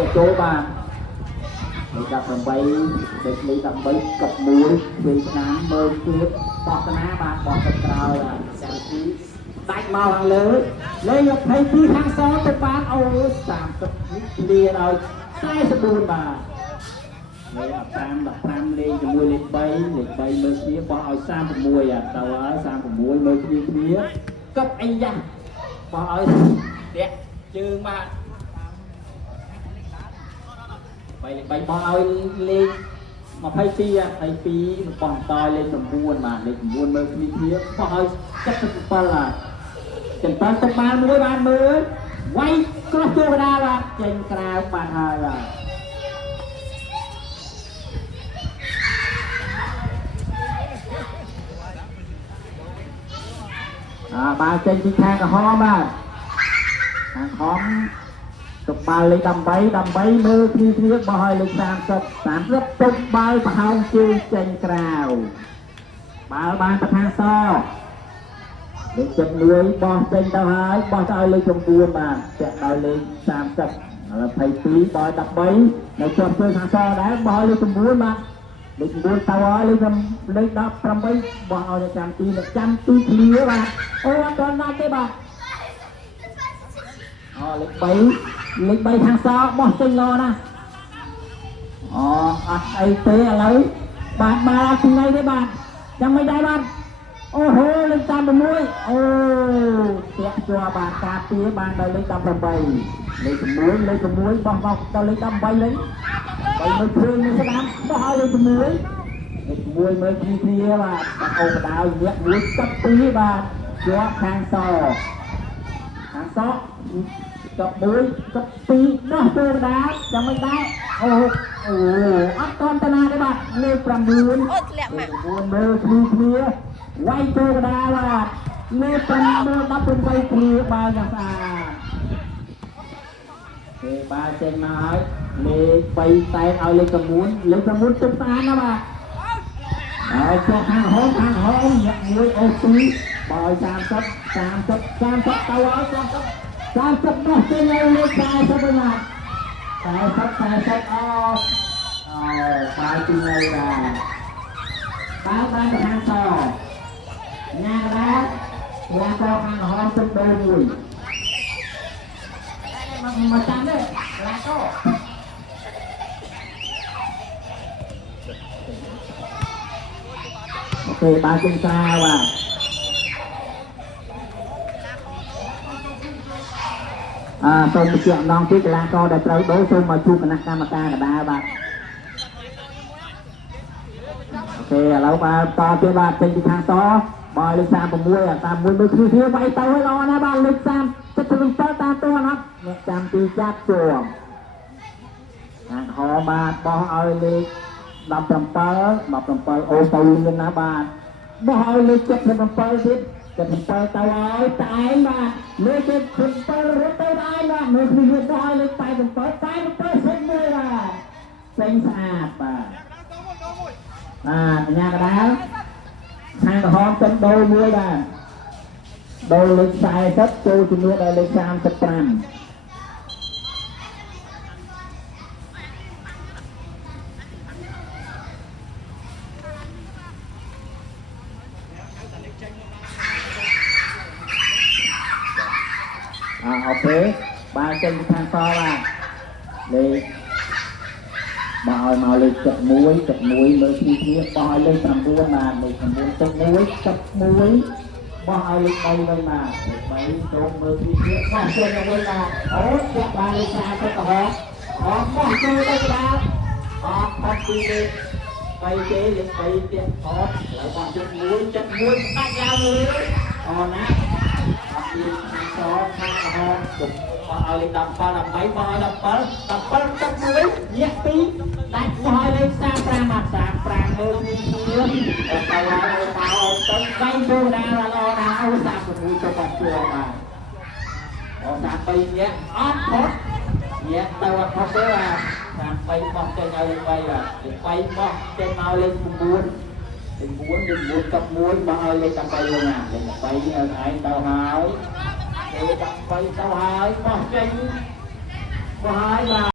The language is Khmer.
ទៅចូលបាទលេខ18លេខ18កប់មួយពេលឆ្នាំមើលទៀតបោះកណាបាទបោះទៅក្រោយសាំទីដាច់មកខាងលើលេខ22ខាងសងទៅបានអូ30នេះគ្លៀរឲ្យ44បាទលេខ15លេខជាមួយលេខ3មើលគ្នាបោះឲ្យ36ទៅហើយ36មើលគ្នាកប់អីយ៉ាបោះឲ្យតាក់ជើងបាទ3បោះឲ្យលេខ22បោះតលេខ9បាទលេខ9មើលគ្នាបោះឲ្យ77បាទចំតាំងទៅបានមួយបានមើលវាយក្រោះចូលកណ្ដាលបាទចេញក្រៅបានហើយបាទបានចេញពីខាងក្រហមបាទខាងក្រហមទៅបាល់លេខ18មើលគ្នាបោះឲ្យលេខ30ទុកបាល់ប្រហោងជើងចេញក្រៅបាល់បានទៅខាងសលេខ71បោះចេញទៅហើយបោះទៅឲ្យលេខ9បាទចាក់ដល់លេខ30ឥឡូវ22បោះ13នៅជាប់ជើងខាងសដែរបោះលេខ9បាទលេខ9ទៅហើយលេខ18បោះឲ្យលេខចាំទីឃ្លៀបាទអូអត់ដល់ណាស់ទេបាទលេខ3ខាងសបោះចេញលោណាអត់អីទេឥឡូវបាទអត់ថ្ងៃទេបាទចាំមិនដែរបាទអូហូលេខ36អូតាក់ជាប់បាទការពារបានដល់លេខ18លេខ6បោះមកដល់លេខ18លេខ3មើលឃើញនេះស្ដាំបោះឲ្យលេខ6មើលគ្នាបាទអូបដៅញាក់មួយ12បាទជាប់ខាងសកប់1កប់2ដោះទៅកដាលចាំមិនដែរអូអត់តន់តាណាទេបាទលេខ9អូធ្លាក់មកមើលគ្នាវាយទៅកដាលបាទលេខ18គ្នាបាទយ៉ាងស្អាតគេបាទចេញមកហើយលេខ3តែឲ្យលេខ9លេខ9ទុកស្អាតណាបាទហើយចុះខាងហោមញាក់មួយអូ2បើ30ទៅឲ្យ30នោះចេញឲ្យលេខ40បាទ40អបាយទីនៅដែរបានទៅខាងសញ៉ាដែរខាងសខាងហោមទឹកដូរមួយមកចាំទេឡាកោអូខេបានជិះស្រាបាទសូមបញ្ជាក់ម្ដងទៀតកីឡាករដែលត្រូវដូរសូមមកជួបគណៈកម្មការកណ្ដាលបាទអូខេឥឡូវបាទតទៀតបាទចេញពីខាងសបើលេខ36មើលគ្នាវាយទៅឲ្យល្អណាស់បាទលេខ37តាមតួអត់អ្នកចាំទីចាប់ជួមខាងហោបាទបោះឲ្យលេខ17អូទៅលឿនណាបាទបោះឲ្យលេខ77ទៀត77ទៅហើយតែឯងបាទលេខ77រត់ទៅដែរបាទមើលគ្នាទៅឲ្យលេខ87សេញមួយបាទសេញស្អាតបាទញ៉ាកដាលខាងក្រហមទឹកដូរមួយបាទដូរលេខ40ចូលជំនួសដល់លេខ35អូខេបាទចេញពីខាងសបាទលេខបោះឲ្យមកលេខ71មើលគ្នាបោះឲ្យលេខ9បាទលេខ9ទុក1បោះឲ្យលេខ3វិញបាទលេខ3ចូលមើលគ្នាបោះចេញទៅវិញបាទអូចាក់បានលេខ40ទៅហោបោះចូលទៅកណ្ដាលបាត់ពីលេខ3ទេលេខ3ទៀតហើយបោះ71ដាច់ឡើងលើណាអត់មានខាងសខាងក្រហមទុកបោះឲ្យលេខ17បោះឲ្យ17ទឹកមួយញាក់2ដាច់បោះឲ្យលេខ35មក35មើលនេះទៅឲ្យទៅទៅចូលដល់ល្អណាស់អូ36ទៅបាត់ជាប់បាទអូ33ញាក់អត់ផុតញាក់ទៅអត់ផុតទេបាទ33បោះចេញឲ្យលេខ3បាទលេខ3បោះចេញមកលេខ9លេខ9កប់1បោះឲ្យលេខ18វិញណាលេខ3ឲ្យឯងទៅហើយលេខ18ទៅហើយបោះចេញបោះហើយបាទ